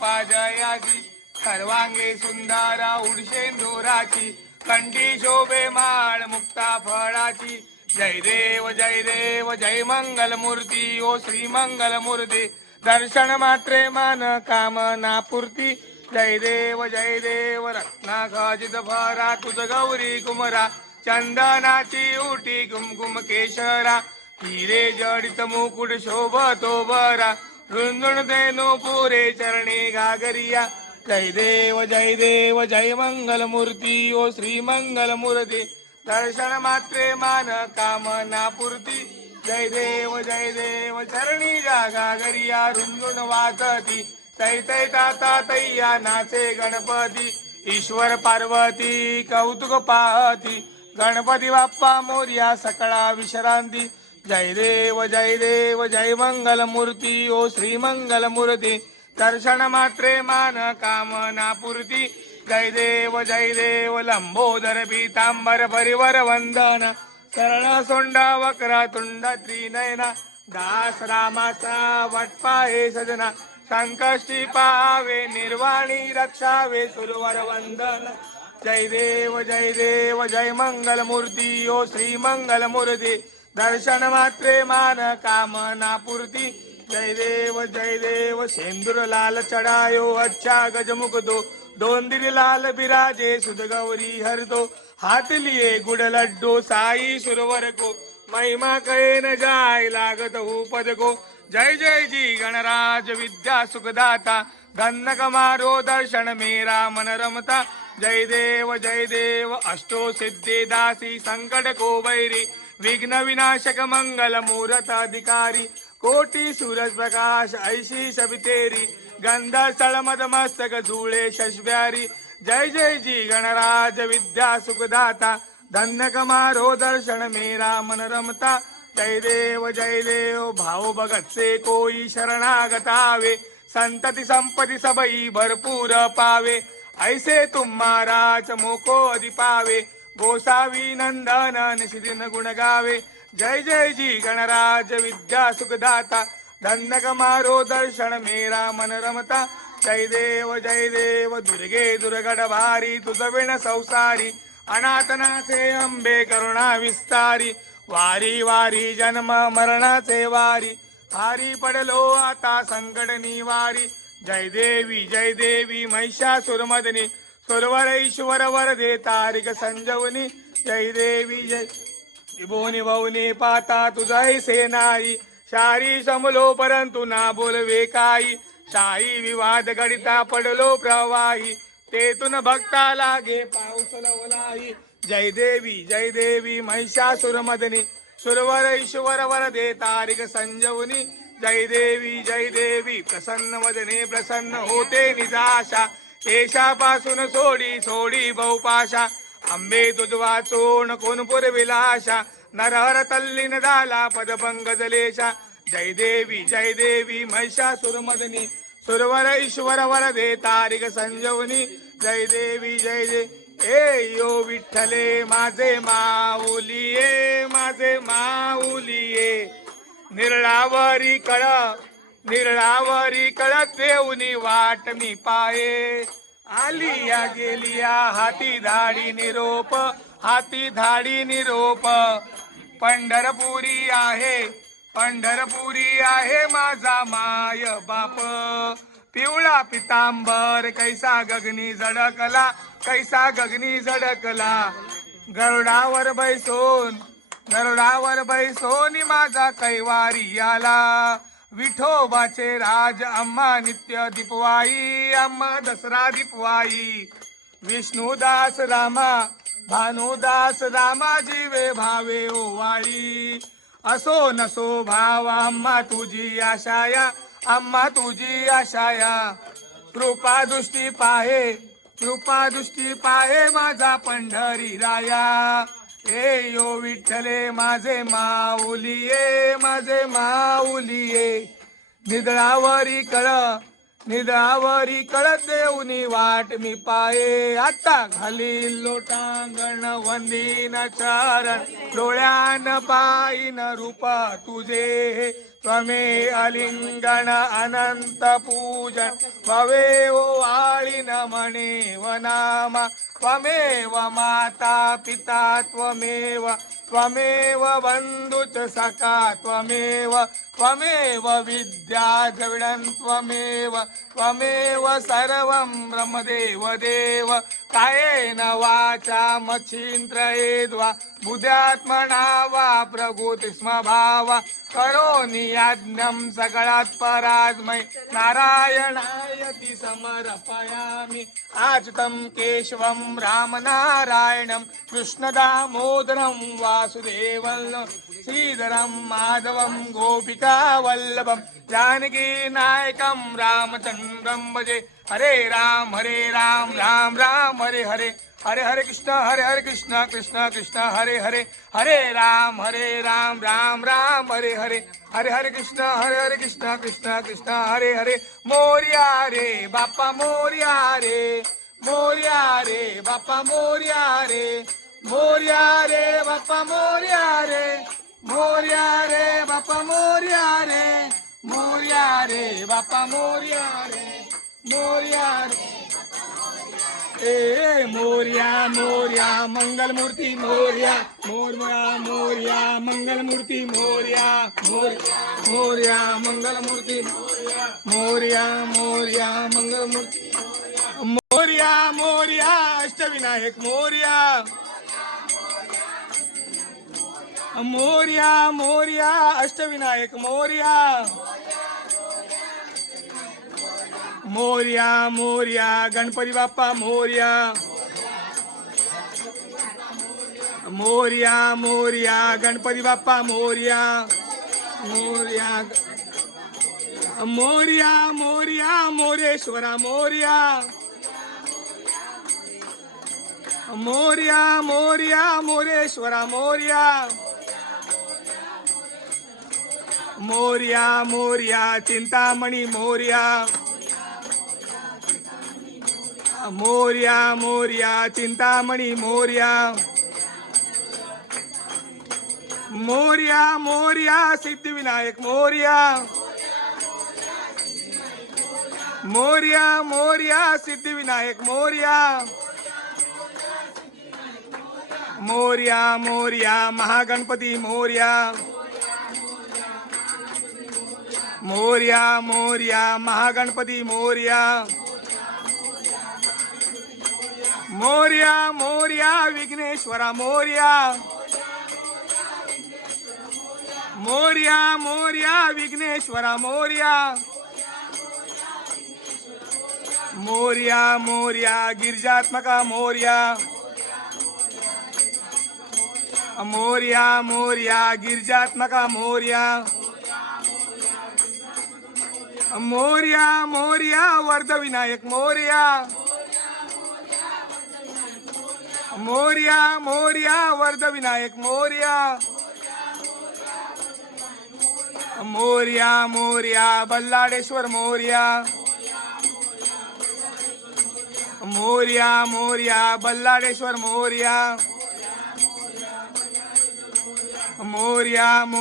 कृपा जयाची सर्वांगे सुंदरा उडशेंदुराची कंठी शोभे माळ मुक्ता फळाची जय देव जय मंगल मूर्ती ओ श्री मंगल मूर्ती दर्शन मात्रे मन कामना पूर्ती जय देव रत्ना खचित भरा तुझ गौरी कुमरा चंदनाची उटी कुमकुम केशरा हिरे जडित मुकुट शोभतो बरा रुंजुण देनु पुरे चरणी घागरिया जय देव जय मंगल मूर्ती ओ श्री मंगल मूर्ती दर्शन मात्रे मान कामना पूर्ती जय देव चरणी जागा गरिया रुंजुण वाचती तै तै ताता तैया नाचे गणपती ईश्वर पार्वती कौतुक पाहती गणपती बाप्पा मोर्या सकळा विश्रांती जय देव जय मंगल मूर्ती ओ श्री मंगल मूर्ती दर्शन मात्रे मान कामना पूर्ती जय देव लंबोदर पीतांबर परिवर वंदना सरळ सोंडा वक्रा तुंड त्रिनयना दास रामाचा वटपाहे सजना संकष्टी पावे निर्वाणी रक्षावे सुरवर वंदन जय देव जय मंगल मूर्ती ओ श्री मंगल मूर्ती दर्शन मात्रे मान कामना पूर्ती जय देव सेंदूर लाल चढायो अच्छा गजमुख दोन दिरी लाल बिराजे सुध गौरी हरदो हाथ लिए गुड लड्डू साई सुरवर को महिमा कहे न जाय लागत हूँ पद को जय जी गणराज विद्या सुखदाता धन्नक मारो दर्शन मेरा मन रमता जय देव अष्टो सिद्धि दासी संकट को बैरी विघ्न विनाशक मंगल मूरत अधिकारी कोटि सूरज प्रकाश ऐशी सवितेरी गंध स्थल मद मस्तक झूले शशव्यारी जय जी गणराज विद्या सुखदाता धन्य कमारो दर्शन मेरा मन रमता जय देव भाव भगत से कोई शरणागतावे संतति संपत्ति सबई भरपूर पावे ऐसे तुम महाराज मोको अधिपावे गोसावी नंदन निशिदिन गुण गावे जय जी गणराज विद्या सुखदाता धन्य कमारो दर्शन मेरा मन रमता जय देव दुर्गे दुर्गड भारी तुझ विण संसारी अनाथनाचे अंबे करुणा विस्तारी वारी वारी जन्म मरणाचे वारी हारी पडलो आता संकट निवारी जय देवी महिषासुरमर्दिनी सुरवर ईश्वर वरदे तारिक संजवनी जय देवी जय विभोनी भवनी पाता तुझाई सेनाई शारी समलो परंतु ना बोलवे काही शाही विवाद गडिता पडलो प्रवाही तेथून भक्ता लागे पाऊस लवलाई जय देवी महिषासुरमर्दिनी सुरवर ईश्वर वरदे तारिक संजवनी जय देवी प्रसन्न वदने प्रसन्न होते निजाशा केशापासून सोडी बहुपाशा अंबे तुझ वाचून कोण पुरविलाशा नरहर तल्लीन झाला पदभंग जलेशा जय देवी महिषासुरमर्दिनी सुरवर ईश्वर वरदे तारिक संजवनी जय देवी ए यो विठ्ठले माझे माऊलिये निरळावरी कळत देऊनी वाट मी पाये आलिया गेलिया हाती धाडी निरोप पंढरपुरी आहे माझा माय बाप पिवळा पितांबर कैसा गगनी झडकला गरुडावर बैसोन माझा कैवारी आला विठोबाचे राज अम्मा नित्य दीपवाई अम्मा दसरा दीपवाई विष्णुदास रामा भानुदास रामा जीवे भावे ओवाळी असो नसो भाव अम्मा तुझी आशाया कृपा दृष्टी पाहे माझा पंढरी राया ए यो विठ्ठले माझे माऊलिये निद्रावरी कळत देऊनी वाट मी पाये आता घालील लोटांगण वंदीन चरण डोळ्यान पाईन रूप तुझे त्वमे अलिंगन अनंत पूजन भवेव आळिन मणेव नाम त्वमेव माता पिता त्वमेव त्वमेव बन्धुच सखा त्वमेव त्वमेव विद्या द्रविडं त्वमेव त्वमेव सर्वं ब्रह्मदेव देव कायेन वाचा मच्छिन्द्रयेद्वा बुद्ध्यात्मना वा प्रकृति स्म भावा करोमि यज्ञं सकलात् परात्मै नारायणायति समर्पयामि आच्युतं केशवं रामनारायणं कृष्णदामोदरं वासुदेवं श्रीधरं माधवं गोपिकावल्लभं जानकीनायकं रामचन्द्रं भजे हरे राम राम राम हरे हरे हरे हरे कृष्ण कृष्ण कृष्ण हरे हरे हरे राम राम राम हरे हरे हरे हरे कृष्ण कृष्ण कृष्ण हरे हरे मोरिया रे बापा मोरिया रे बापा मोरिया रे बापा मोरिया रे बापा मोरिया रे बापा मोरिया रे ए मोरिया मंगल मूर्ति मोरिया मोरिया मंगल मूर्ति मोरिया मंगल मूर्ति मोरिया मंगल मूर्ति मोरिया अष्टविनायक मोरिया अष्टविनायक मोरिया गणपती बाप्पा मोरिया गणपती बाप्पा मोरिया मोरेश्वरा मोरिया मोरेश्वरा मोरिया चिंतामणी मोरिया चिंतामणी मोरिया सिद्धिविनायक मोरिया सिद्धिविनायक मोरिया महागणपती मोरिया महागणपती मोरिया विघ्नेश्वरा मोरिया विघ्नेश्वरा मोरिया गिरिजात्मका मोरिया गिरिजात्मका मोरिया वर्धविनायक मोरिया वर्धविनायक मोरिया बल्लाडेश्वर मोरिया बल्लाडेश्वर मोरिया